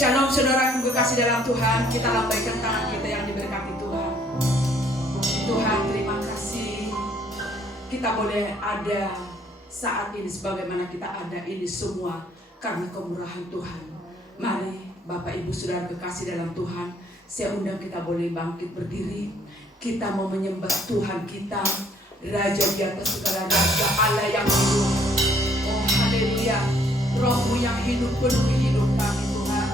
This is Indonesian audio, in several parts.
Shalom saudara yang kekasih dalam Tuhan, kita lambaikan tangan kita yang diberkati Tuhan. Tuhan, terima kasih kita boleh ada saat ini sebagaimana kita ada ini semua karena kemurahan Tuhan. Mari Bapak Ibu Saudara kekasih dalam Tuhan, saya undang kita boleh bangkit berdiri. Kita mau menyembah Tuhan kita, Raja di atas segala raja, Allah yang hidup. Oh haleluya, Roh-Mu yang hidup penuhi hidup kami Tuhan.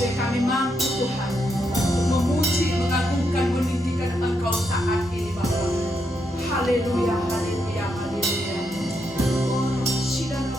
Dan kami mampu Tuhan untuk memuji, mengagungkan, meninggikan Engkau saat ini Bapa. Haleluya, haleluya, haleluya. Oh, sidang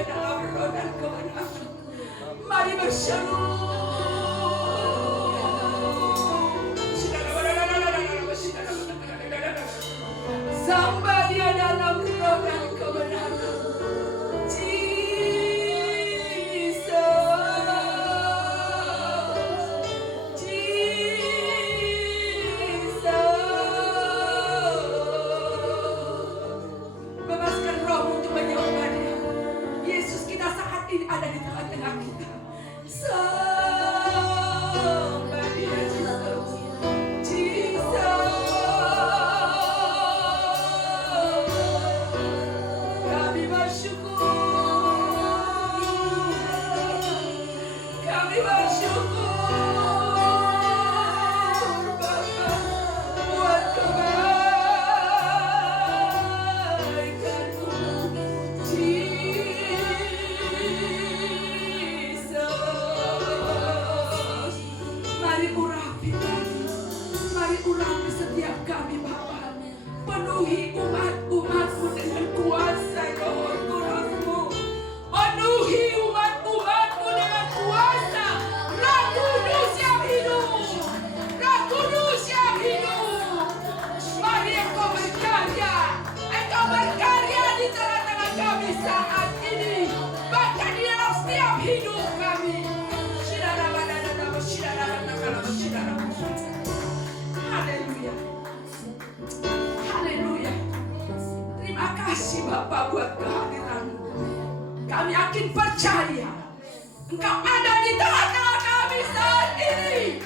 dia dalam roh dan kebenaran. Mari berseru. Sembah dia dalam roh dan kebenaran. Ada di tengah-tengah kita. Sembah dia Jesus. Kami bersyukur. Kami bersyukur Bapa buat kebaikan-Mu. Urapi setiap kami Bapa. Penuhi umat-umat-Mu dengan kuasa Roh Kudus-Mu. Penuhi umat-umat-Mu dengan kuasa Roh Kudus yang hidup. Roh Kudus yang hidup. Mari Engkau berkarya. Engkau berkarya di tengah-tengah kami saat ini. Bahkan di dalam setiap hidup kami. Haleluya. Haleluya. Terima kasih Bapa buat kehadiran-Mu. Kami yakin percaya Engkau ada di tengah-tengah kami saat ini.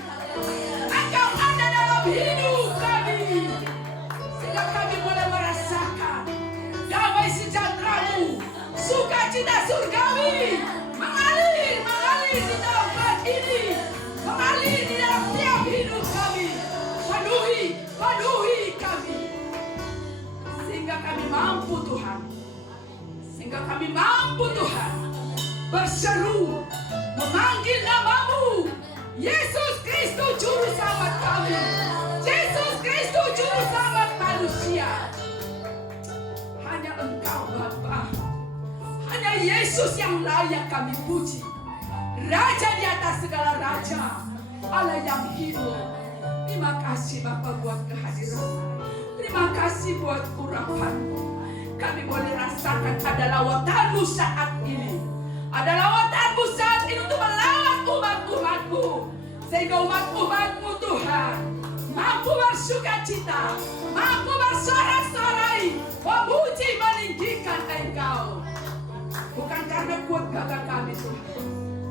Engkau ada dalam hidup kami. Sehingga kami boleh merasakan damai sejahtera-Mu, sukacita surgawi mengalir di dalam bulan ini, mengalir di dalam setiap hidup kami. Penuhi kami. Sehingga kami mampu Tuhan. Sehingga kami mampu Tuhan berseru, memanggil nama-Mu, Yesus Kristus Juru Selamat kami. Yesus Kristus Juru Selamat manusia. Hanya Engkau Bapa. Hanya Yesus yang layak kami puji. Raja di atas segala raja, Allah yang hidup. Terima kasih Bapa buat kehadiran. Terima kasih buat urapan-Mu. Kami boleh rasakan ada lawatan-Mu saat ini. Ada lawatan-Mu saat ini untuk melawat umat-umat-Mu. Sehingga umat-umat-Mu Tuhan mampu bersukacita, mampu bersorak-sorai, memuji meninggikan Engkau. Bukan karena kuat gagah kami Tuhan,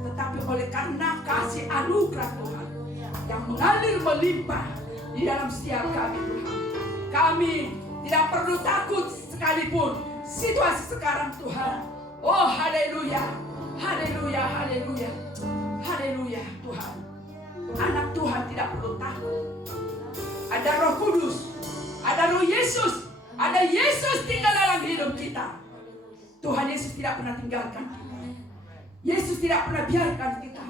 tetapi oleh karena kasih anugerah Tuhan yang mengalir melimpah di dalam setiap kami Tuhan. Kami tidak perlu takut sekalipun situasi sekarang Tuhan. Oh haleluya, haleluya, haleluya, haleluya Tuhan. Anak Tuhan tidak perlu takut. Ada Roh Kudus, ada Roh Yesus, ada Yesus tinggal dalam hidup kita. Tuhan Yesus tidak pernah tinggalkan kita. Yesus tidak pernah biarkan kita.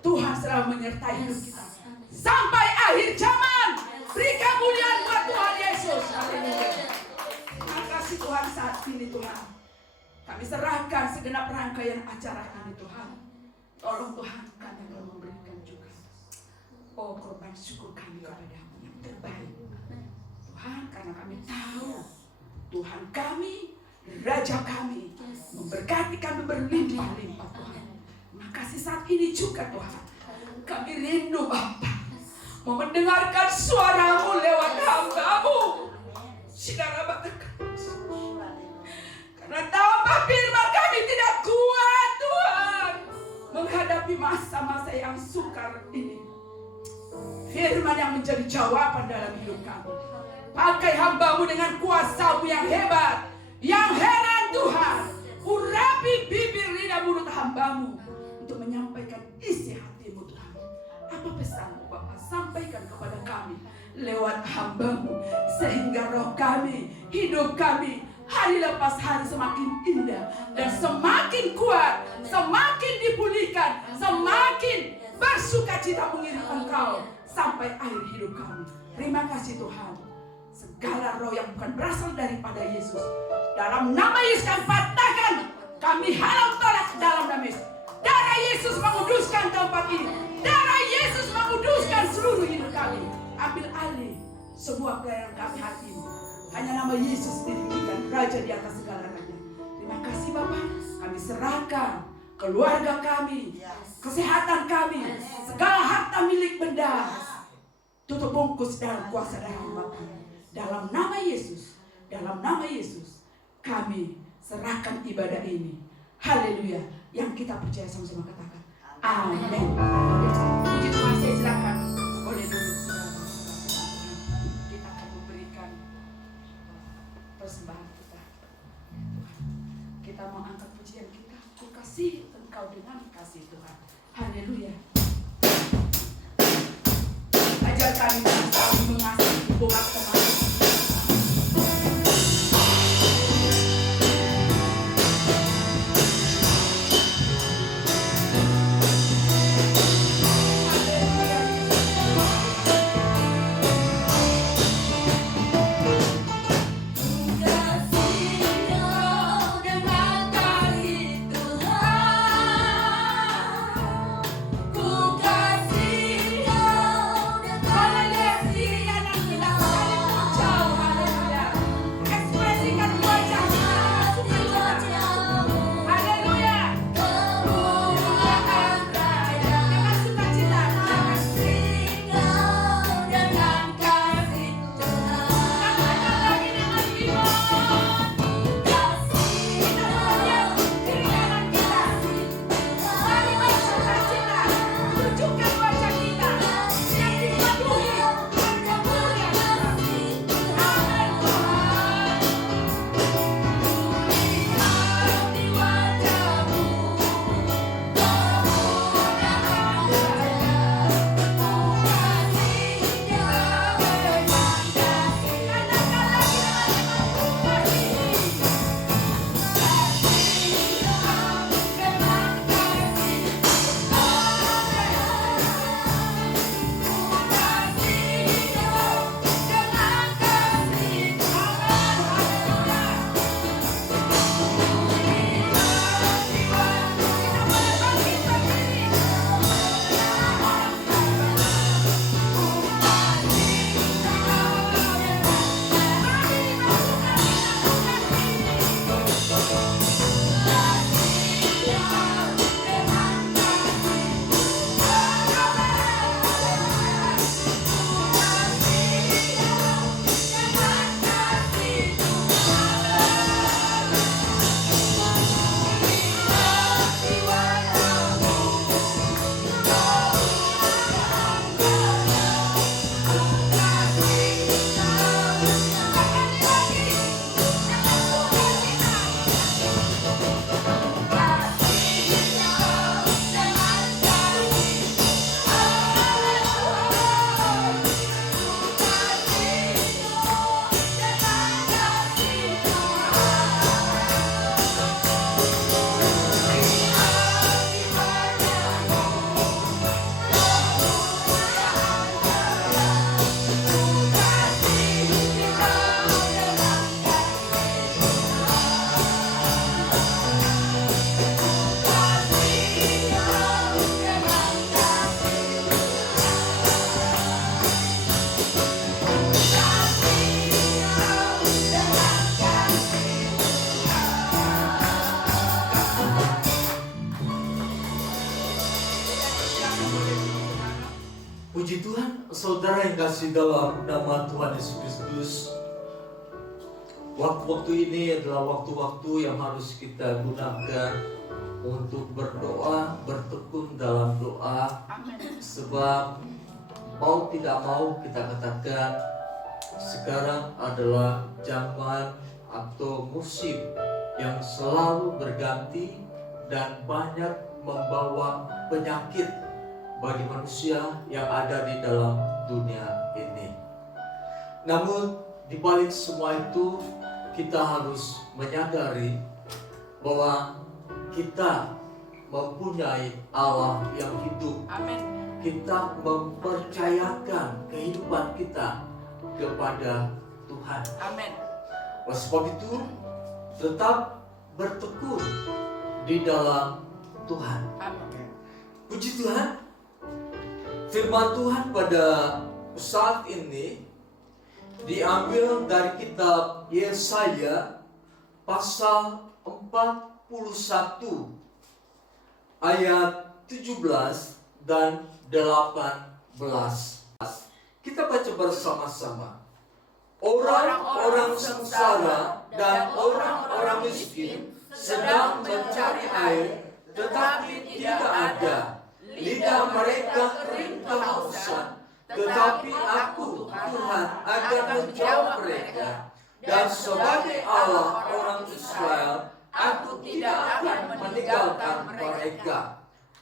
Tuhan selalu menyertai hidup kita sampai akhir zaman. Beri kemuliaan buat Tuhan Yesus. Haleluya. Terima kasih Tuhan saat ini Tuhan. Kami serahkan segenap rangkaian acara ini Tuhan. Tolong Tuhan kami akan memberikan juga korban syukur kami kepada-Mu yang terbaik. Tuhan, karena kami tahu Tuhan kami, Raja kami, memberkati kami berlimpah-limpah Tuhan. Terima kasih saat ini juga Tuhan. Kami rindu Bapa mau mendengarkan suara-Mu lewat hamba-Mu. Karena tanpa firman kami tidak kuat Tuhan menghadapi masa-masa yang sukar ini. Firman yang menjadi jawaban dalam hidup kami. Pakai hamba-Mu dengan kuasa-Mu yang hebat, yang heran Tuhan. Urapi bibir lidah mulut hamba-Mu untuk menyampaikan isi hati-Mu Tuhan. Apa pesan-Mu Bapa? Sampaikan kepada kami lewat hamba-Mu, sehingga roh kami, hidup kami hari lepas hari semakin indah dan semakin kuat, semakin dipulihkan, semakin bersukacita mengiring Engkau sampai akhir hidup kami. Terima kasih Tuhan. Segala roh yang bukan berasal daripada Yesus, dalam nama Yesus kami patahkan Kami halau tolak dalam nama Yesus. Darah Yesus menguduskan tempat ini. Darah Yesus menguduskan seluruh hidup kami. Ambil alih semua pelayanan kami hati ini. Hanya nama Yesus ditinggikan, Raja di atas segala raja. Terima kasih Bapak. Kami serahkan keluarga kami, kesehatan kami, segala harta milik benda. Tutup bungkus dalam kuasa darah Bapa. Dalam nama Yesus, dalam nama Yesus, kami serahkan ibadah ini. Haleluya. Yang kita percaya sama-sama katakan amin. Puji Tuhan, saya silakan boleh duduk saudara. Kita akan memberikan persembahan kita. Kita mau angkat pujian kita. Ku kasih engkau dengan kasih Tuhan. Haleluya. Ajar kami mengasihi buat kemarin. Puji Tuhan, saudara yang kasih dalam nama Tuhan Yesus Kristus. Waktu-waktu ini adalah waktu-waktu yang harus kita gunakan untuk berdoa, bertekun dalam doa. Sebab mau tidak mau kita katakan sekarang adalah zaman atau musim yang selalu berganti dan banyak membawa penyakit bagi manusia yang ada di dalam dunia ini. Namun di balik semua itu kita harus menyadari bahwa kita mempunyai Allah yang hidup. Amin. Kita mempercayakan kehidupan kita kepada Tuhan. Amin. Oleh sebab itu tetap bertekun di dalam Tuhan. Amin. Puji Tuhan. Firman Tuhan pada saat ini diambil dari kitab Yesaya pasal 41 ayat 17 dan 18. Kita baca bersama-sama. Orang-orang sengsara dan orang-orang miskin sedang mencari air, tetapi tidak ada. Lidah mereka kering kehausan, tetapi aku, Tuhan, akan menjawab mereka. Dan sebagai Allah orang Israel, aku tidak akan meninggalkan mereka.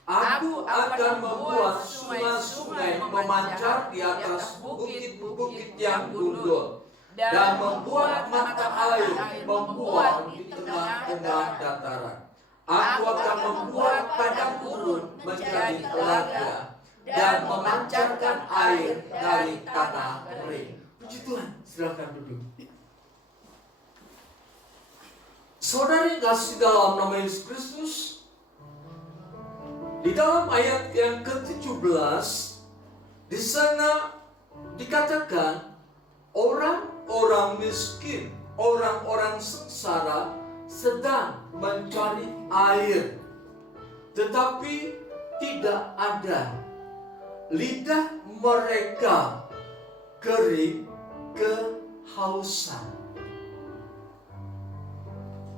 Aku akan membuat sungai-sungai memancar di atas bukit-bukit yang gundul, dan membuat mata air membuang di tengah-tengah dataran. Aku akan membuat padang gurun menjadi telaga, dan memancarkan air dari tanah kering. Puji Tuhan, silakan duduk. Saudara yang kasih dalam nama Yesus Kristus, di dalam ayat yang ke-17, di sana dikatakan orang-orang miskin, orang-orang sengsara sedang mencari air, tetapi tidak ada. Lidah mereka kering kehausan.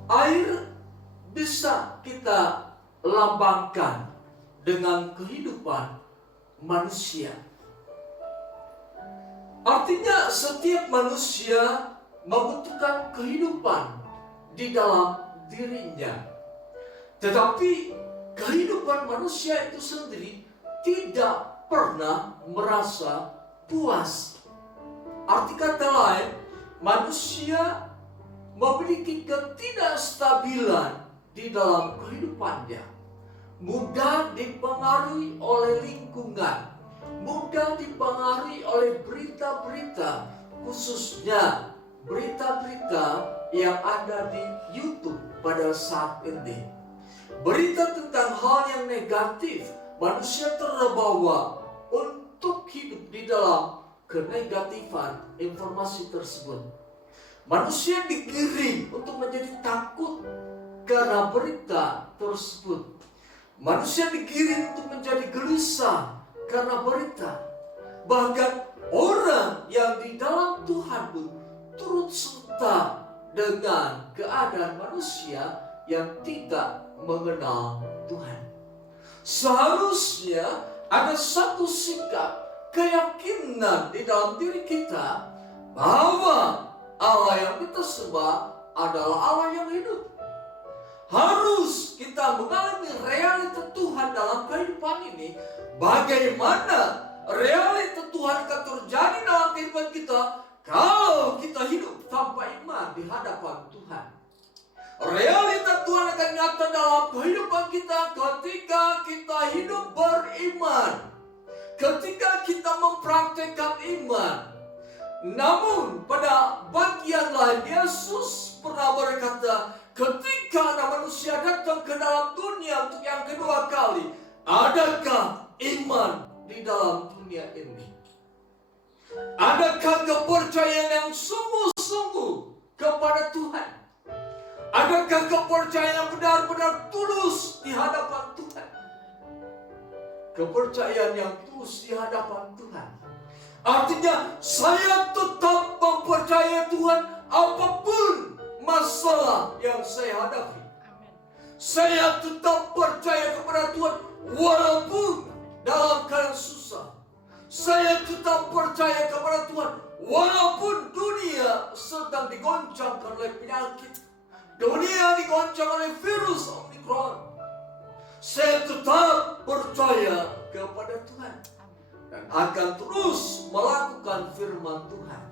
Air bisa kita lambangkan dengan kehidupan manusia. Artinya setiap manusia membutuhkan kehidupan di dalam dirinya. Tetapi kehidupan manusia itu sendiri tidak pernah merasa puas. Arti kata lain, manusia memiliki ketidakstabilan di dalam kehidupannya. Mudah dipengaruhi oleh lingkungan, mudah dipengaruhi oleh berita-berita, khususnya berita-berita yang ada di YouTube pada saat ini. Berita tentang hal yang negatif, manusia terbawa untuk hidup di dalam kenegatifan informasi tersebut. Manusia digiring untuk menjadi takut karena berita tersebut. Manusia digiring untuk menjadi gelisah karena berita. Bahkan orang yang di dalam Tuhan pun turut serta dengan keadaan manusia yang tidak mengenal Tuhan. Seharusnya ada satu sikap, keyakinan di dalam diri kita bahwa Allah yang kita sembah adalah Allah yang hidup. Harus kita mengalami realita Tuhan dalam kehidupan ini. Bagaimana realita Tuhan akan terjadi dalam kehidupan kita kalau kita hidup tanpa iman di hadapan Tuhan. Realita Tuhan akan nyata dalam kehidupan kita ketika kita hidup beriman, ketika kita mempraktekkan iman. Namun pada bagian lain Yesus pernah berkata, ketika anak manusia datang ke dalam dunia untuk yang kedua kali, adakah iman di dalam dunia ini? Adakah kepercayaan yang sungguh-sungguh kepada Tuhan? Adakah kepercayaan yang benar-benar tulus di hadapan Tuhan? Kepercayaan yang tulus di hadapan Tuhan artinya saya tetap mempercayai Tuhan apapun masalah yang saya hadapi. Saya tetap percaya kepada Tuhan walaupun dalam keadaan susah. Saya tetap percaya kepada Tuhan walaupun dunia sedang digoncangkan oleh penyakit. Dunia digoncang oleh virus Omicron. Saya tetap percaya kepada Tuhan dan akan terus melakukan firman Tuhan.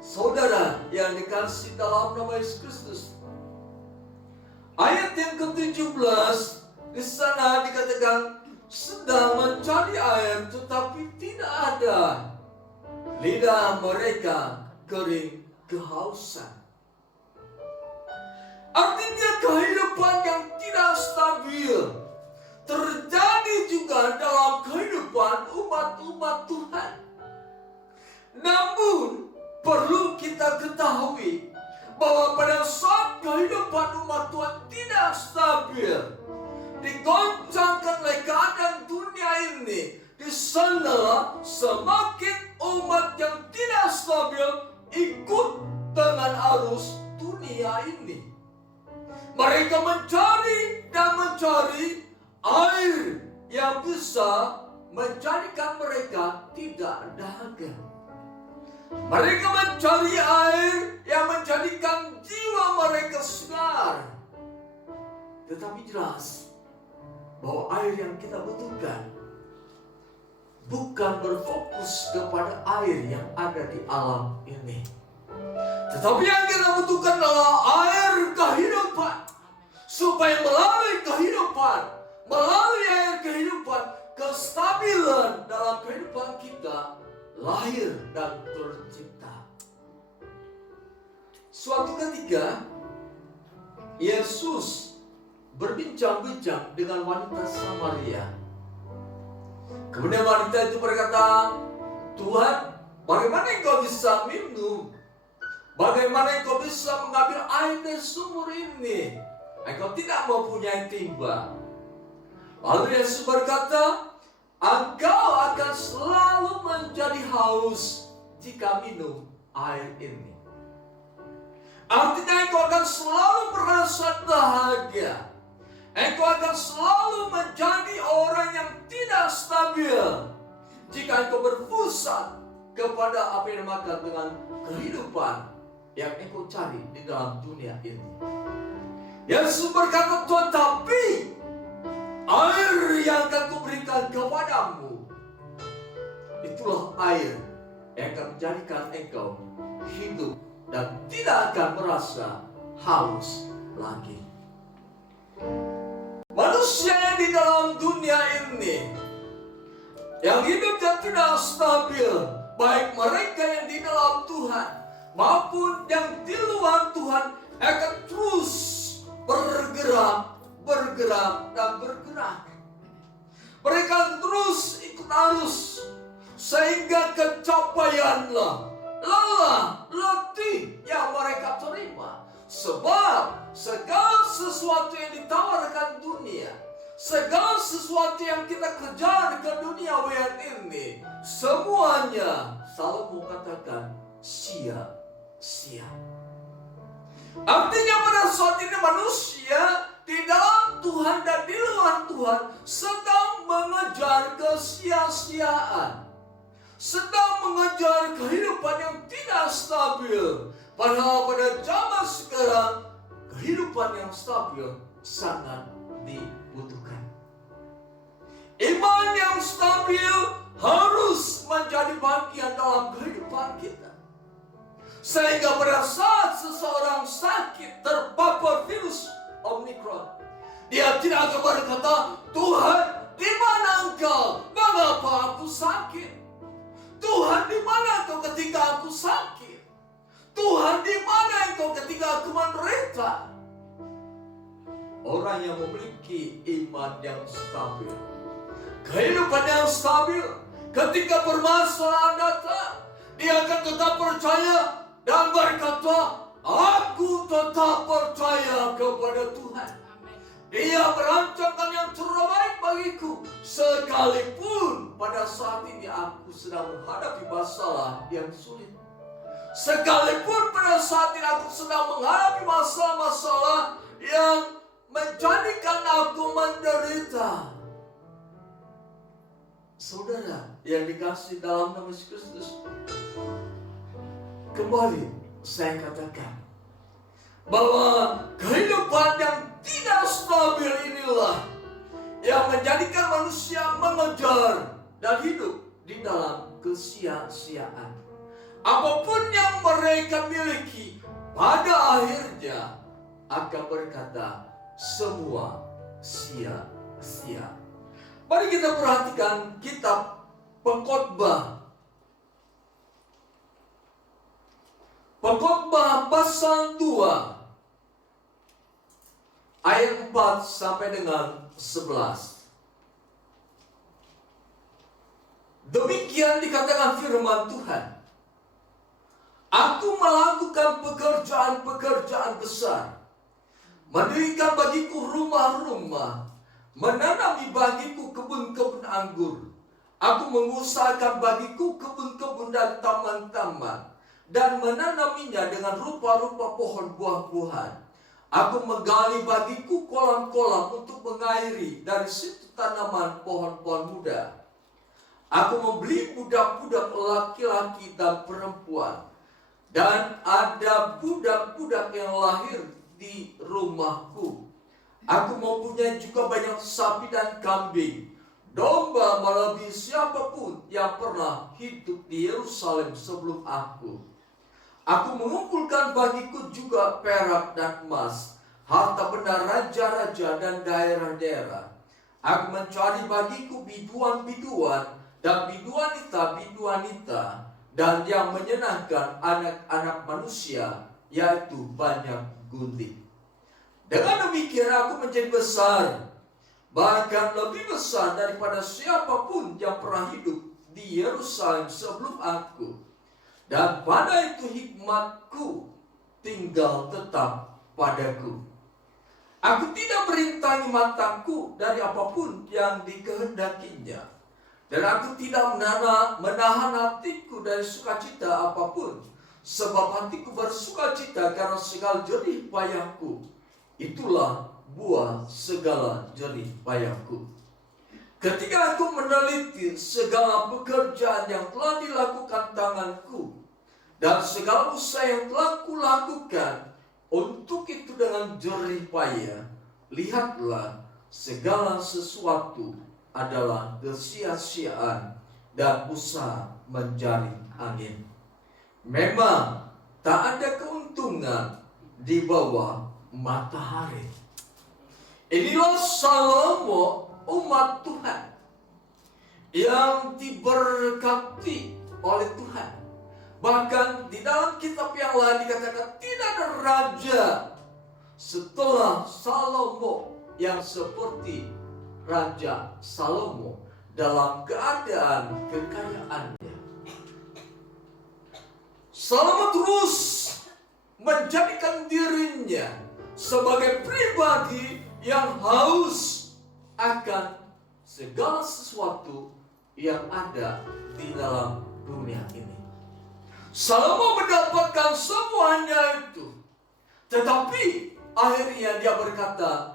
Saudara yang dikasihi dalam nama Yesus Kristus, ayat yang ke-17 di sana dikatakan sedang mencari air tetapi tidak ada. Lidah mereka kering kehausan. Artinya kehidupan yang bahwa pada saat kehidupan umat Tuhan tidak stabil, digoncangkan oleh keadaan dunia ini, di sana semakin umat yang tidak stabil ikut dengan arus dunia ini. Mereka mencari dan mencari air yang bisa menjadikan mereka tidak dahaga. Mereka mencari air yang menjadikan jiwa mereka segar. Tetapi jelas bahwa air yang kita butuhkan bukan berfokus kepada air yang ada di alam ini, tetapi yang kita butuhkan adalah air kehidupan, supaya melalui kehidupan, melalui air kehidupan, kestabilan dalam kehidupan kita lahir dan tercipta. Suatu ketika Yesus berbincang-bincang dengan wanita Samaria. Kemudian wanita itu berkata, "Tuhan, bagaimana engkau bisa minum? Bagaimana engkau bisa mengambil air dari sumur ini? Engkau tidak mempunyai timba." Lalu Yesus berkata, "Engkau akan selalu menjadi haus jika minum air ini." Artinya engkau akan selalu merasa dahaga. Engkau akan selalu menjadi orang yang tidak stabil jika engkau berpusat kepada apa yang dinamakan dengan kehidupan yang engkau cari di dalam dunia ini. Yesus berkata, "Tetapi air yang akan kuberikan kepadamu, itulah air yang akan menjadikan engkau hidup dan tidak akan merasa haus lagi." Manusia yang di dalam dunia ini, yang hidupnya tidak stabil, baik mereka yang di dalam Tuhan maupun yang di luar Tuhan, akan terus bergerak, dan bergerak. Mereka terus ikut arus, sehingga kecapaianlah, lelah, letih yang mereka terima. Sebab segala sesuatu yang ditawarkan dunia, segala sesuatu yang kita kejar ke dunia ini, semuanya selalu mengatakan sia-sia. Artinya pada saat ini manusia di dalam Tuhan dan di luar Tuhan sedang mengejar kesia-siaan, sedang mengejar kehidupan yang tidak stabil. Padahal pada zaman sekarang kehidupan yang stabil sangat dibutuhkan. Iman yang stabil harus menjadi bagian dalam kehidupan kita, sehingga pada saat seseorang sakit terpapar virus Omicron, dia tidak akan berkata, "Tuhan, di mana engkau? Mengapa aku sakit? Tuhan, di mana engkau ketika aku sakit? Tuhan, di mana engkau ketika aku menderita?" Orang yang memiliki iman yang stabil, kehidupan yang stabil, ketika permasalahan datang, dia akan tetap percaya dan berkata, "Aku tetap percaya kepada Tuhan. Dia merancangkan yang terbaik bagiku, sekalipun pada saat ini aku sedang menghadapi masalah yang sulit. Sekalipun pada saat ini aku sedang menghadapi masalah-masalah yang menjadikan aku menderita." Saudara yang dikasihi dalam nama Yesus Kristus, kembali saya katakan bahwa kehidupan yang tidak stabil inilah yang menjadikan manusia mengejar dan hidup di dalam kesia-siaan. Apapun yang mereka miliki, pada akhirnya akan berkata semua sia-sia. Mari kita perhatikan kitab Pengkhotbah. Pengkhotbah pasal 2 ayat 4 sampai dengan 11. Demikian dikatakan firman Tuhan. Aku melakukan pekerjaan-pekerjaan besar. Mendirikan bagiku rumah-rumah, menanami bagiku kebun-kebun anggur. Aku mengusahakan bagiku kebun-kebun dan taman-taman, dan menanaminya dengan rupa-rupa pohon buah-buahan. Aku menggali bagiku kolam-kolam untuk mengairi dari situ tanaman pohon-pohon muda. Aku membeli budak-budak laki-laki dan perempuan, dan ada budak-budak yang lahir di rumahku. Aku mempunyai juga banyak sapi dan kambing, domba melebihi siapapun yang pernah hidup di Yerusalem sebelum aku. Aku mengumpulkan bagiku juga perak dan emas, harta benda raja-raja dan daerah-daerah. Aku mencari bagiku biduan-biduan dan biduanita-biduanita, dan yang menyenangkan anak-anak manusia, yaitu banyak gunting. Dengan demikian aku menjadi besar, bahkan lebih besar daripada siapapun yang pernah hidup di Yerusalem sebelum aku. Dan pada itu hikmatku tinggal tetap padaku. Aku tidak merintangi mataku dari apapun yang dikehendakinya. Dan aku tidak menahan hatiku dari sukacita apapun. Sebab hatiku bersukacita karena segala jerih payahku. Itulah buah segala jerih payahku. Ketika aku meneliti segala pekerjaan yang telah dilakukan tanganku, dan segala usaha yang telah kulakukan untuk itu dengan jerih payah, lihatlah segala sesuatu adalah kesia-siaan dan usaha menjaring angin. Memang tak ada keuntungan di bawah matahari. Inilah Salomo, umat Tuhan yang diberkati oleh Tuhan. Bahkan di dalam kitab yang lain dikatakan tidak ada raja setelah Salomo yang seperti Raja Salomo dalam keadaan kekayaannya. Salomo terus menjadikan dirinya sebagai pribadi yang haus akan segala sesuatu yang ada di dalam dunia ini. Salomo mendapatkan semuanya itu, tetapi akhirnya dia berkata,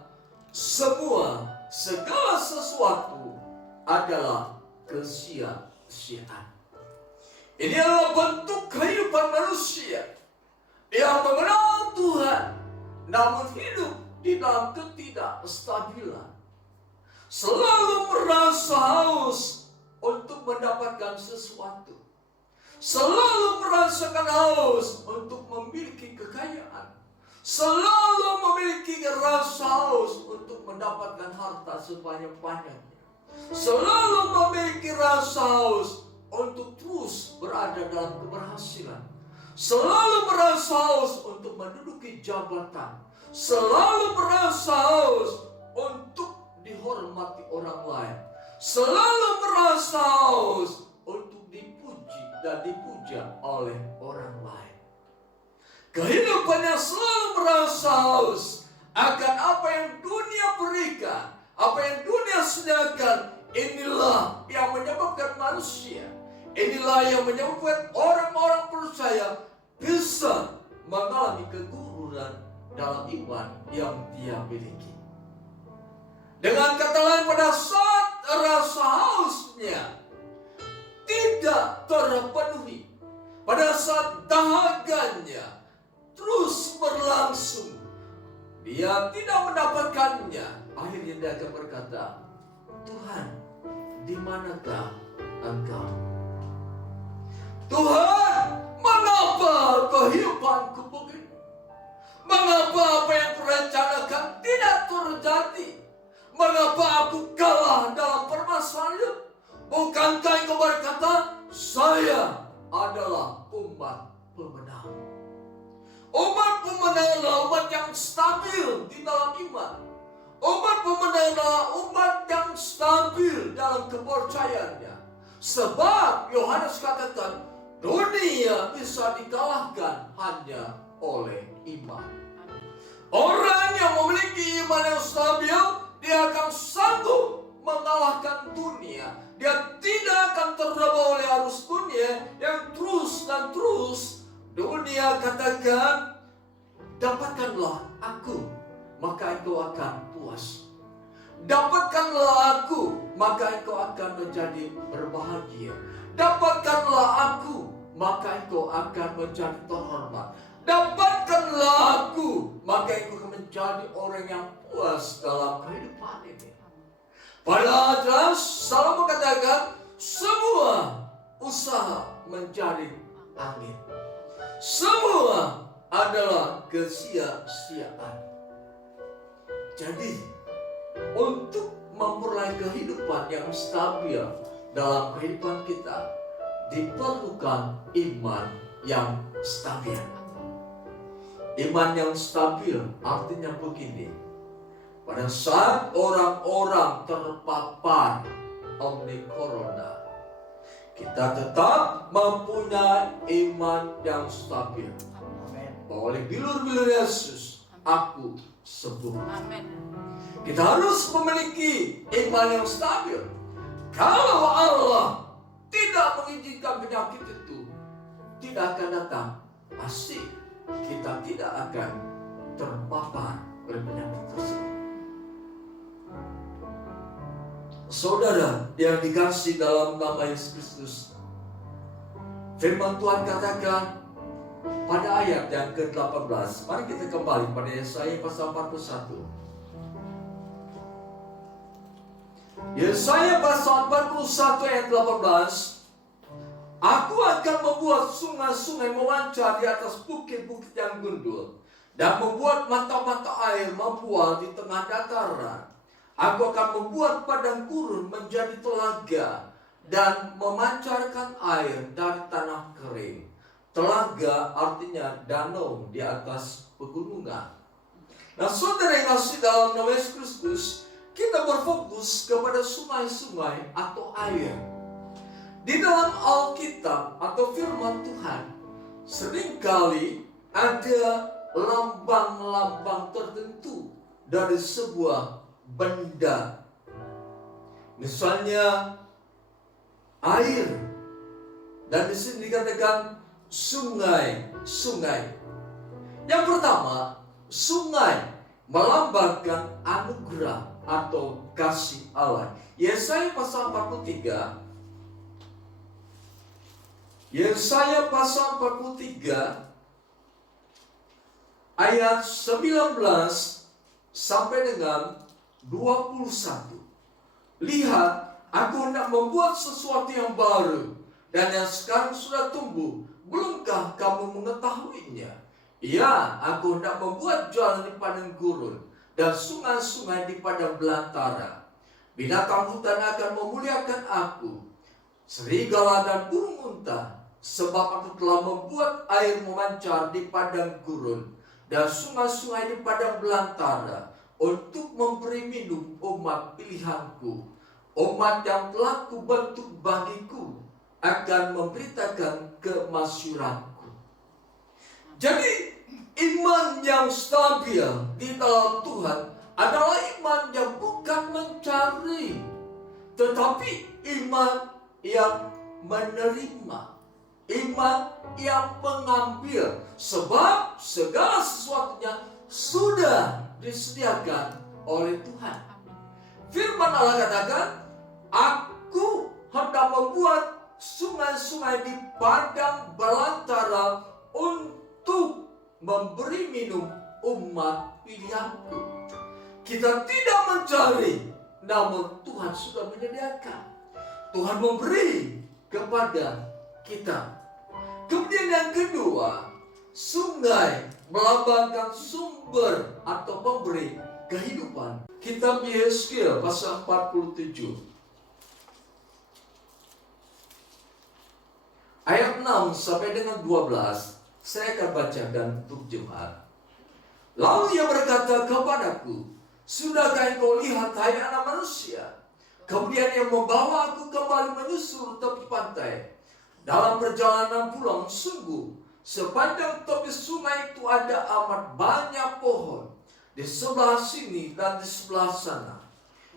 segala sesuatu adalah kesia-siaan. Ini adalah bentuk kehidupan manusia yang mengenal Tuhan, namun hidup di dalam ketidakstabilan. Selalu merasa haus untuk mendapatkan sesuatu. Selalu merasakan haus untuk memiliki kekayaan. Selalu memiliki rasa haus untuk mendapatkan harta sebanyak-banyaknya. Selalu memiliki rasa haus untuk terus berada dalam keberhasilan. Selalu merasa haus untuk menduduki jabatan. Selalu merasa haus untuk dihormati orang lain. Selalu merasa haus untuk dipuji dan dipuja oleh orang lain. Kehidupan yang selalu merasa haus akan apa yang dunia berikan, apa yang dunia sediakan, inilah yang menyebabkan manusia, inilah yang menyebabkan orang-orang percaya bisa mengalami keguguran dalam iman yang dia miliki. Dengan kata lain, pada saat rasa hausnya tidak terpenuhi, pada saat dahaganya terus berlangsung, dia tidak mendapatkannya, akhirnya dia akan berkata, Tuhan, di manakah Engkau? Tuhan, mengapa kehidupanku begini? Mengapa apa yang kurencanakan tidak terjadi? Mengapa aku kalah dalam permasalahan? Bukankah Engkau berkata, saya adalah umat pemenang. Umat pemenang adalah umat yang stabil di dalam iman. Umat pemenang adalah umat yang stabil dalam kepercayaannya. Sebab Yohanes katakan, Dunia bisa dikalahkan hanya oleh iman. Orang yang memiliki iman yang stabil, dia akan sanggup mengalahkan dunia. Dia tidak akan terbawa oleh arus dunia yang terus dan terus. Dunia katakan, dapatkanlah aku, maka engkau akan puas. Dapatkanlah aku, maka engkau akan menjadi berbahagia. Dapatkanlah aku, maka engkau akan menjadi terhormat. Dapatkanlah aku, maka engkau akan menjadi orang yang puas dalam kehidupan ini. Padahal jelas Salomo katakan, semua usaha menjadi angin. Semua adalah kesia-siaan. Jadi, untuk memperoleh kehidupan yang stabil dalam kehidupan kita, diperlukan iman yang stabil. Iman yang stabil artinya begini. Pada saat orang-orang terpapar omikron corona, kita tetap mempunyai iman yang stabil. Oleh bilur-bilur Yesus, aku sembuh. Kita harus memiliki iman yang stabil. Kalau Allah tidak mengizinkan penyakit itu tidak akan datang, pasti kita tidak akan terpapar oleh penyakit tersebut. Saudara yang dikasihi dalam nama Yesus Kristus, firman Tuhan katakan pada ayat yang ke-18. Mari kita kembali pada Yesaya pasal 41. Yesaya pasal 41 ayat 18. Aku akan membuat sungai-sungai memancar di atas bukit-bukit yang gundul, dan membuat mata-mata air membual di tengah dataran. Aku akan membuat padang gurun menjadi telaga, dan memancarkan air dari tanah kering. Telaga artinya danau di atas pegunungan. Nah, saudara yang kasih dalam nama Yesus Kristus, kita berfokus kepada sungai-sungai atau air. Di dalam Alkitab atau firman Tuhan, seringkali ada lambang-lambang tertentu dari sebuah benda. Misalnya air. Dan di sini dikatakan sungai-sungai. Yang pertama, sungai melambangkan anugerah atau kasih Allah. Yesaya pasal 43. Yesaya pasal 43 ayat 19 sampai dengan 21. Lihat, aku hendak membuat sesuatu yang baru, dan yang sekarang sudah tumbuh. Belumkah kamu mengetahuinya? Ya, aku hendak membuat jalan di padang gurun, dan sungai-sungai di padang belantara. Binatang hutan akan memuliakan aku, serigala dan burung unta, sebab aku telah membuat air memancar di padang gurun dan sungai-sungai di padang belantara, untuk memberi minum umat pilihanku, umat yang telah kubentuk bagiku, akan memberitakan kemasyuranku. Jadi iman yang stabil di dalam Tuhan adalah iman yang bukan mencari, tetapi iman yang menerima, iman yang mengambil, sebab segala sesuatunya sudah disediakan oleh Tuhan. Firman Allah katakan, aku hendak membuat sungai-sungai di padang belantara untuk memberi minum umat pilihanku. Kita tidak mencari, namun Tuhan sudah menyediakan. Tuhan memberi kepada kita. Kemudian yang kedua, sungai melambangkan sumber atau pemberi kehidupan. Kitab Yesaya pasal 47 ayat 6 sampai dengan 12. Saya akan bacakan untuk jemaat. Lalu ia berkata kepadaku, sudahkah engkau lihat, hai anak manusia? Kemudian ia membawa aku kembali menyusur tepi pantai. Dalam perjalanan pulang, sungguh sepanjang tepi sungai itu ada amat banyak pohon di sebelah sini dan di sebelah sana.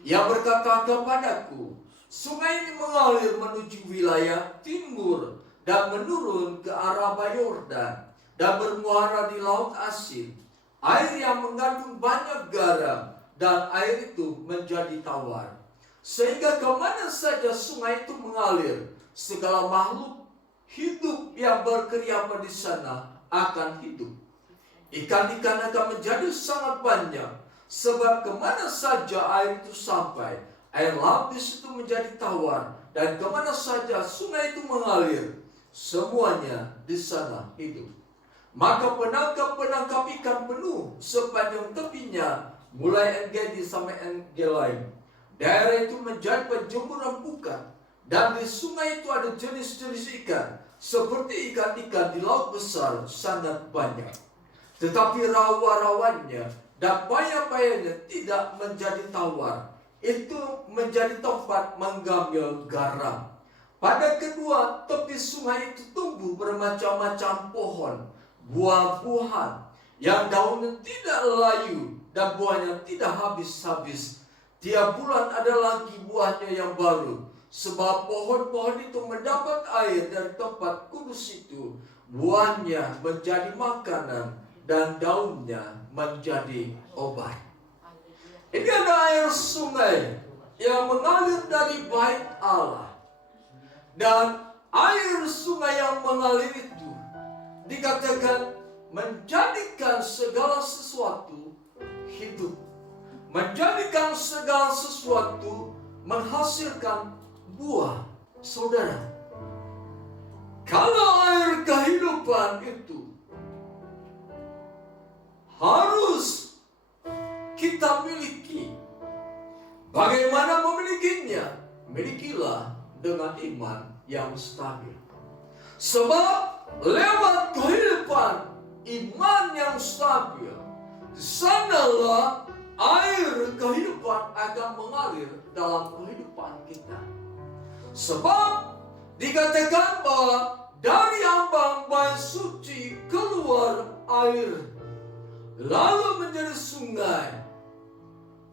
Ia berkata kepadaku, sungai ini mengalir menuju wilayah timur dan menurun ke arah Yordan dan bermuara di Laut Asin. Air yang mengandung banyak garam, dan air itu menjadi tawar. Sehingga kemana saja sungai itu mengalir, segala makhluk hidup yang berkeriapan di sana akan hidup. Ikan-ikan akan menjadi sangat banyak, sebab kemana saja air itu sampai, air laut di situ menjadi tawar, dan kemana saja sungai itu mengalir, semuanya di sana hidup. Maka penangkap-penangkap ikan penuh sepanjang tepinya, mulai En-Gedi sampai En-Gelaim. Daerah itu menjadi penjemuran bukan, dan di sungai itu ada jenis-jenis ikan, seperti ikan-ikan di laut besar sangat banyak. Tetapi rawa-rawanya dan payah-payahnya tidak menjadi tawar. Itu menjadi tempat mengambil garam. Pada kedua tepi sungai itu tumbuh bermacam-macam pohon, buah-buahan yang daunnya tidak layu dan buahnya tidak habis-habis. Tiap bulan ada lagi buahnya yang baru, sebab pohon-pohon itu mendapat air dari tempat kudus itu. Buahnya menjadi makanan dan daunnya menjadi obat. Ini ada air sungai yang mengalir dari bait Allah. Dan air sungai yang mengalir itu dikatakan menjadikan segala sesuatu hidup, menjadikan segala sesuatu menghasilkan buah. Saudara, kalau air kehidupan itu harus kita miliki, bagaimana memilikinya? Milikilah dengan iman yang stabil. Sebab lewat kehidupan iman yang stabil, di sanalah air kehidupan akan mengalir dalam kehidupan kita. Sebab dikatakan bahwa dari ambang bait suci keluar air, lalu menjadi sungai.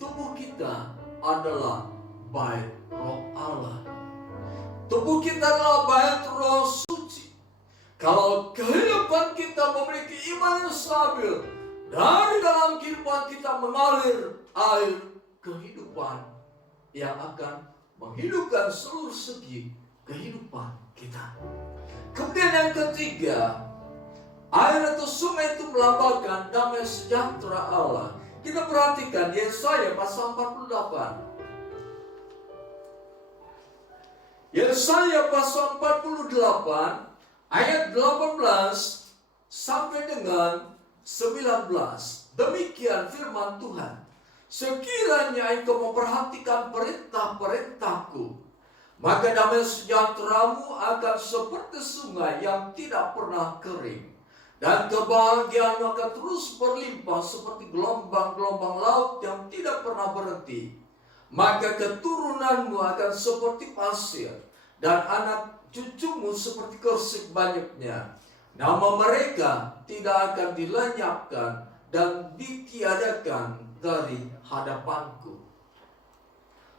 Tubuh kita adalah bait Roh Allah. Tubuh kita adalah bait Roh Suci. Kalau kehidupan kita memiliki iman yang stabil, dari dalam kehidupan kita mengalir air kehidupan yang akan menghidupkan seluruh segi kehidupan kita. Kemudian yang ketiga, air atau sungai itu melambangkan damai sejahtera Allah. Kita perhatikan Yesaya pasal 48. Yesaya pasal 48 ayat 18 sampai dengan 19. Demikian firman Tuhan. Sekiranya engkau memperhatikan perintah-perintahku, maka damai sejahteramu akan seperti sungai yang tidak pernah kering, dan kebahagiaanmu akan terus berlimpah seperti gelombang-gelombang laut yang tidak pernah berhenti. Maka keturunanmu akan seperti pasir, dan anak cucumu seperti kersik banyaknya. Nama mereka tidak akan dilenyapkan dan ditiadakan dari hadapanku.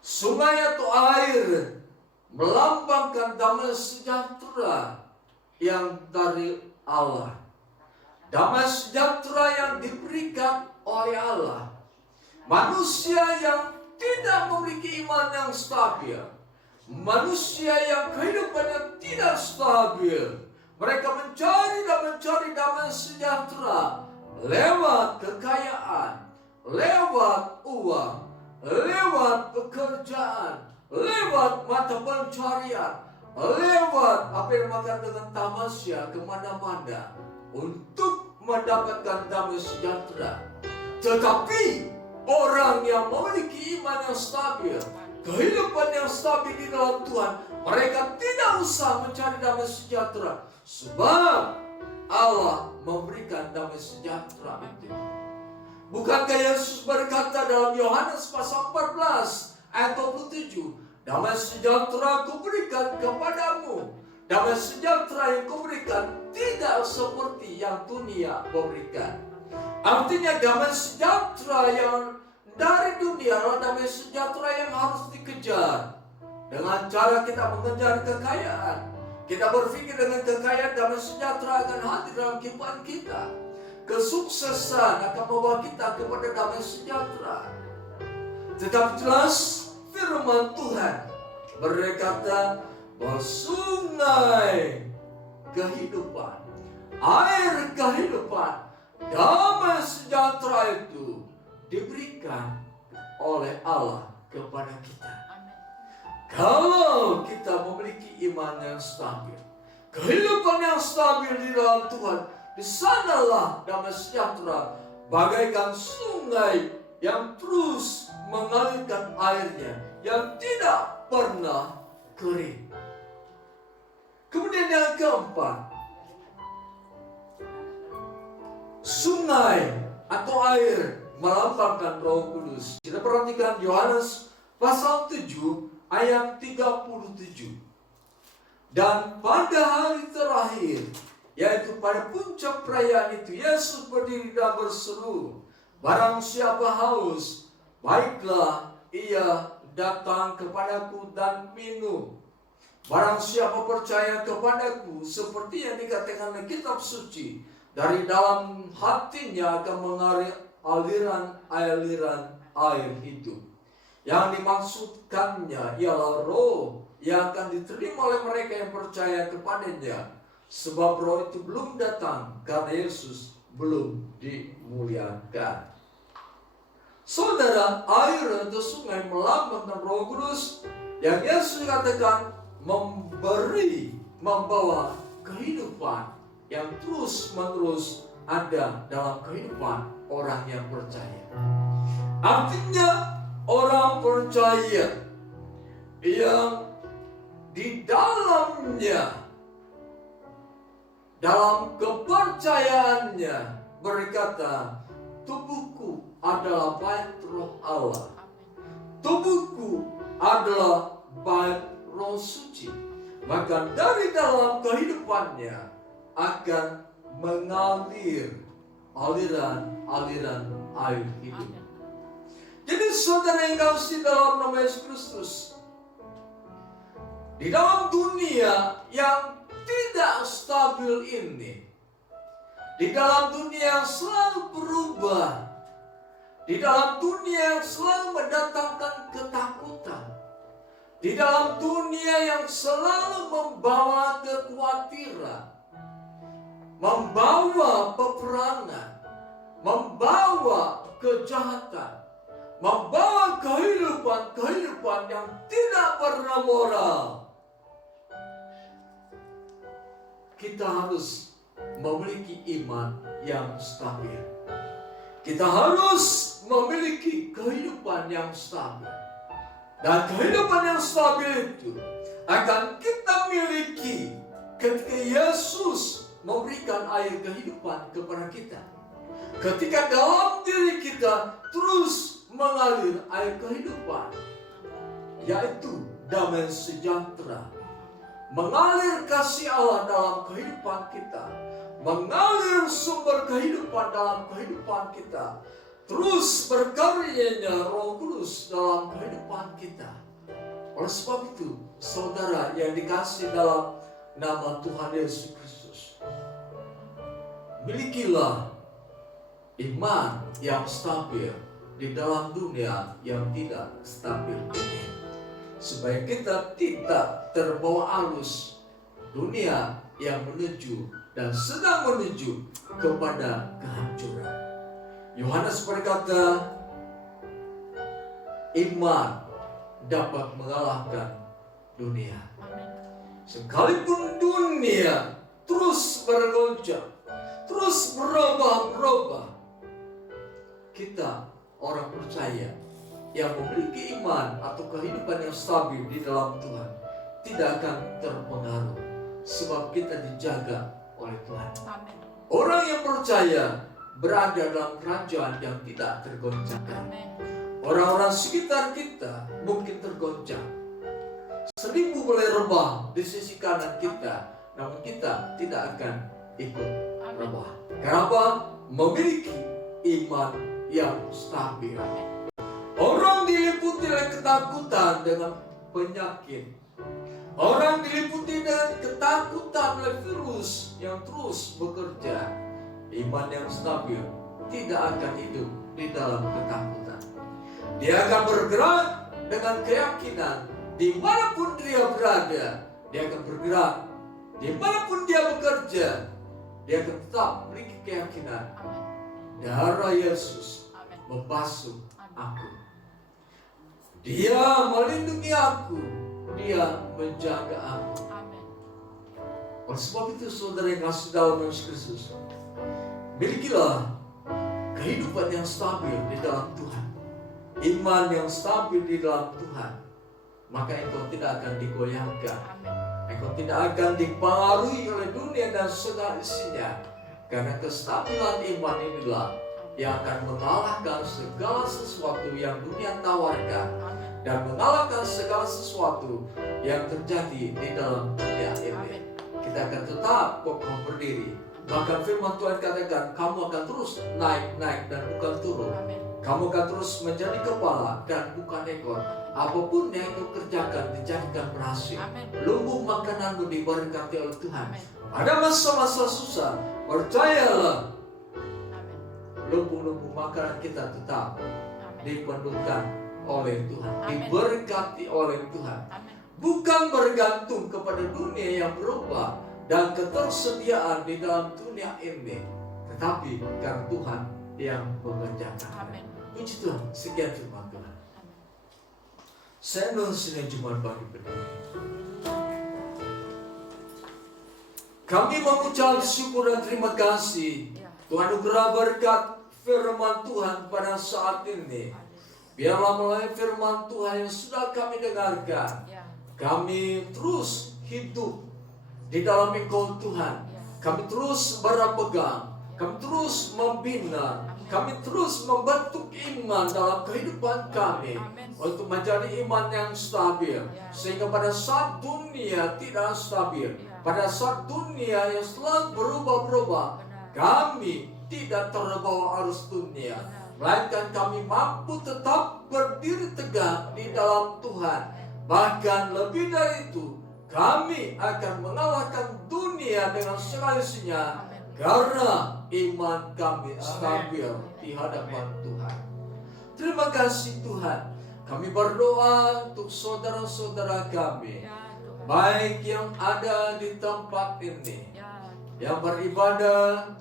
Sungai atau air melambangkan damai sejahtera yang dari Allah. Damai sejahtera yang diberikan oleh Allah. Manusia yang tidak memiliki iman yang stabil, manusia yang kehidupannya tidak stabil, mereka mencari damai sejahtera lewat kekayaan, lewat uang, lewat pekerjaan, lewat mata pencarian, lewat apa yang makan dengan tamasya kemana-mana untuk mendapatkan damai sejahtera. Tetapi orang yang memiliki iman yang stabil, kehidupan yang stabil di dalam Tuhan, mereka tidak usah mencari damai sejahtera, sebab Allah memberikan damai sejahtera itu. Bukankah Yesus berkata dalam Yohanes pasal 14 ayat 27, damai sejahtera aku berikan kepadamu, damai sejahtera yang kau berikan tidak seperti yang dunia berikan. Artinya damai sejahtera yang dari dunia adalah damai sejahtera yang harus dikejar. Dengan cara kita mengejar kekayaan, kita berpikir dengan kekayaan damai sejahtera akan hadir dalam kehidupan kita. Kesuksesan akan membawa kita kepada damai sejahtera. Tetapi jelas firman Tuhan berkata bahwa sungai kehidupan, air kehidupan, damai sejahtera itu diberikan oleh Allah kepada kita. Kalau kita memiliki iman yang stabil, kehidupan yang stabil di dalam Tuhan, di sanalah damai sejahtera bagaikan sungai yang terus mengalirkan airnya, yang tidak pernah kering. Kemudian yang keempat, sungai atau air melambangkan Roh Kudus. Kita perhatikan Yohanes pasal 7 ayat 37. Dan pada hari terakhir, yaitu pada puncak perayaan itu, Yesus berdiri dan berseru, barang siapa haus, baiklah ia datang kepadaku dan minum. Barang siapa percaya kepadaku, seperti yang dikatakan dalam kitab suci, dari dalam hatinya akan mengalir aliran air hidup. Yang dimaksudkannya ialah roh yang akan diterima oleh mereka yang percaya kepadanya. Sebab roh itu belum datang karena Yesus belum dimuliakan. Saudara, air atau sungai melambangkan Roh Kudus yang Yesus katakan membawa kehidupan yang terus-menerus ada dalam kehidupan orang yang percaya. Artinya orang percaya yang di dalamnya, dalam kepercayaannya berkata, tubuhku adalah bait Roh Allah, tubuhku adalah bait Roh Suci. Maka dari dalam kehidupannya akan mengalir aliran air hidup. Jadi saudara yang kasih dalam nama Yesus Kristus, di dalam dunia yang tidak stabil ini, di dalam dunia yang selalu berubah, di dalam dunia yang selalu mendatangkan ketakutan, di dalam dunia yang selalu membawa kekhawatiran, membawa peperangan, membawa kejahatan, membawa kehidupan yang tidak bermoral, kita harus memiliki iman yang stabil. Kita harus memiliki kehidupan yang stabil. Dan kehidupan yang stabil itu akan kita miliki ketika Yesus memberikan air kehidupan kepada kita. Ketika dalam diri kita terus mengalir air kehidupan, yaitu damai sejahtera, mengalir kasih Allah dalam kehidupan kita, mengalir sumber kehidupan dalam kehidupan kita, terus berkaryanya Roh Kudus dalam kehidupan kita. Oleh sebab itu, saudara yang dikasihi dalam nama Tuhan Yesus Kristus, milikilah iman yang stabil di dalam dunia yang tidak stabil ini, supaya kita tidak terbawa arus dunia yang menuju dan sedang menuju kepada kehancuran. Yohanes berkata, iman dapat mengalahkan dunia. Sekalipun dunia terus bergoncang, terus berubah-ubah, kita orang percaya yang memiliki iman atau kehidupan yang stabil di dalam Tuhan tidak akan terpengaruh, sebab kita dijaga oleh Tuhan. Amin. Orang yang percaya berada dalam kerajaan yang tidak tergoncangkan. Orang-orang sekitar kita mungkin tergoncang. 1000 boleh rebah di sisi kanan kita, namun kita tidak akan ikut rebah. Kenapa? Memiliki iman yang stabil. Orang diliputi oleh ketakutan dengan penyakit. Orang diliputi dengan ketakutan oleh virus yang terus bekerja. Iman yang stabil tidak akan hidup di dalam ketakutan. Dia akan bergerak dengan keyakinan. Dimanapun dia berada, dia akan bergerak. Dimanapun dia bekerja, dia akan tetap memiliki keyakinan. Darah Yesus membasuh aku. Dia melindungi aku. Dia menjaga aku. Oleh sebab itu, saudara yang kasih dalam Yesus Kristus, milikilah kehidupan yang stabil di dalam Tuhan, iman yang stabil di dalam Tuhan. Maka engkau tidak akan digoyahkan. Engkau tidak akan dipengaruhi oleh dunia dan segala isinya. Karena kestabilan iman inilah yang akan mengalahkan segala sesuatu yang dunia tawarkan, dan mengalahkan segala sesuatu yang terjadi di dalam dunia ini. Kita akan tetap kokoh berdiri. Bahkan firman Tuhan katakan, kamu akan terus naik dan bukan turun. Kamu akan terus menjadi kepala dan bukan ekor. Apapun yang kau kerjakan dijadikan berhasil. Lumbung makananmu diberkati oleh Tuhan. Ada masa-masa susah, percayalah, lumbung-lumbung makanan kita tetap dipenuhkan oleh Tuhan, diberkati oleh Tuhan. Bukan bergantung kepada dunia yang berubah dan ketersediaan di dalam dunia ini, tetapi karena Tuhan yang mengerjakan. Puji Tuhan, sekian firman Tuhan. Saya sini Jumat pagi berdiri. Kami mengucap syukur dan terima kasih Tuhan anugerah berkat firman Tuhan pada saat ini. Biarlah melalui firman Tuhan yang sudah kami dengarkan, kami terus hidup di dalam Engkau Tuhan. Kami terus berpegang, kami terus membina, kami terus membentuk iman dalam kehidupan kami untuk menjadi iman yang stabil. Sehingga pada saat dunia tidak stabil, pada saat dunia yang selalu berubah-ubah, kami tidak terbawa arus dunia, melainkan kami mampu tetap berdiri tegak di dalam Tuhan. Bahkan lebih dari itu, kami akan mengalahkan dunia dengan segala isinya, karena iman kami stabil di hadapan Tuhan. Terima kasih Tuhan. Kami berdoa untuk saudara-saudara kami, baik yang ada di tempat ini, yang beribadah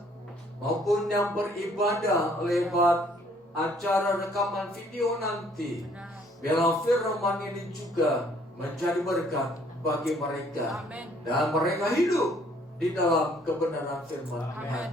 maupun yang beribadah lewat acara rekaman video nanti. Biarlah firman ini juga menjadi berkat bagi mereka, dan mereka hidup di dalam kebenaran firman Tuhan.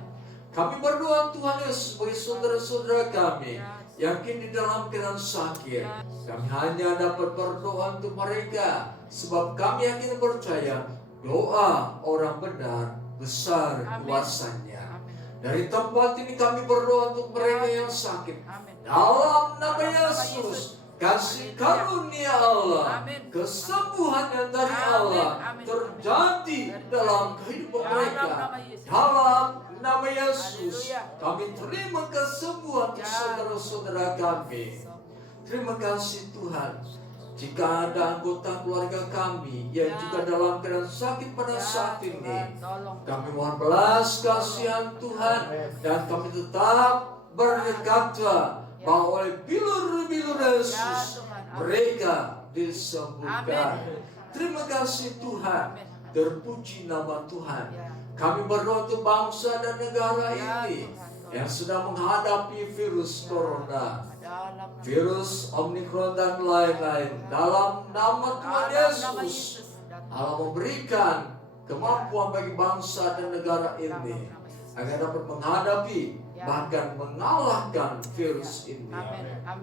Kami berdoa Tuhan Yesus bagi saudara-saudara kami yang kini dalam keadaan sakit. Kami hanya dapat berdoa untuk mereka, sebab kami yakin percaya doa orang benar besar kuasanya. Dari tempat ini kami berdoa untuk mereka yang sakit. Dalam nama Yesus, kasih karunia Allah, kesembuhan yang dari Allah terjadi dalam kehidupan mereka. Dalam nama Yesus, kami terima kesembuhan untuk saudara-saudara kami. Terima kasih Tuhan. Jika ada anggota keluarga kami yang juga dalam keadaan sakit pada saat ini, kami mohon belas kasihan Tuhan, dan kami tetap berkata bahwa oleh bilur-bilur Yesus mereka disembuhkan. Terima kasih Tuhan. Terpuji nama Tuhan. Kami berdoa untuk bangsa dan negara ini yang sedang menghadapi virus corona, virus Omikron dan lain-lain. Dalam nama Tuhan Yesus, Allah memberikan kemampuan bagi bangsa dan negara ini agar dapat menghadapi, bahkan mengalahkan virus ini.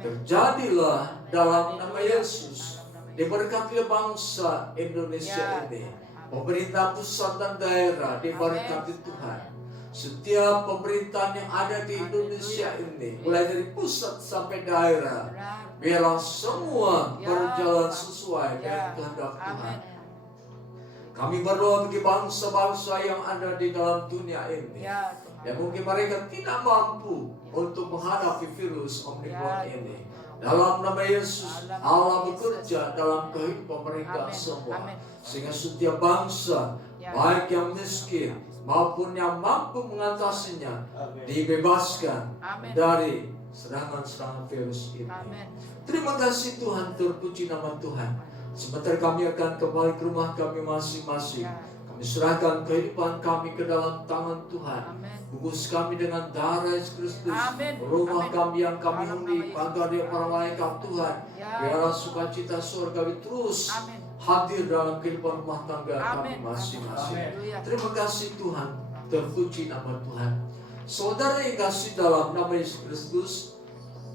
Terjadilah dalam nama Yesus. Diberkati bangsa Indonesia ini, pemerintah pusat dan daerah diberkati Tuhan. Setiap pemerintahan yang ada di Indonesia ini, mulai dari pusat sampai daerah, biarlah semua berjalan sesuai dengan kehendak Tuhan. Kami berdoa bagi bangsa-bangsa yang ada di dalam dunia ini. Ya Tuhan. yang mungkin mereka tidak mampu untuk menghadapi virus Omicron ini. Dalam nama Yesus, Allah bekerja dalam kehidupan mereka semua. Sehingga setiap bangsa, baik yang miskin maupun yang mampu mengatasinya, dibebaskan dari serangan-serangan virus ini. Terima kasih Tuhan, terpuji nama Tuhan. Sebentar kami akan kembali ke rumah kami masing-masing. Kami serahkan kehidupan kami ke dalam tangan Tuhan. Bungkus kami dengan darah Yesus Kristus. Rumah kami yang kami huni, agar dia para malaikat Tuhan. Biarlah sukacita surgawi terus hadir dalam kehidupan rumah tangga kami masing-masing. Terima kasih Tuhan, terpuji nama Tuhan. Saudara yang kasih dalam nama Yesus Kristus,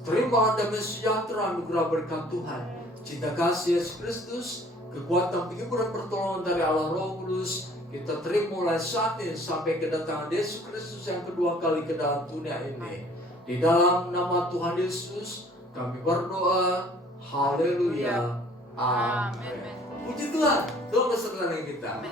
terima damai sejahtera anugerah berkat Tuhan, cinta kasih Yesus Kristus, kekuatan penghiburan pertolongan dari Allah Roh Kudus, kita terima mulai saat ini sampai kedatangan Yesus Kristus yang kedua kali ke dalam dunia ini. Di dalam nama Tuhan Yesus kami berdoa. Haleluya. Amin. Puji Tuhan. Doa bersama kita.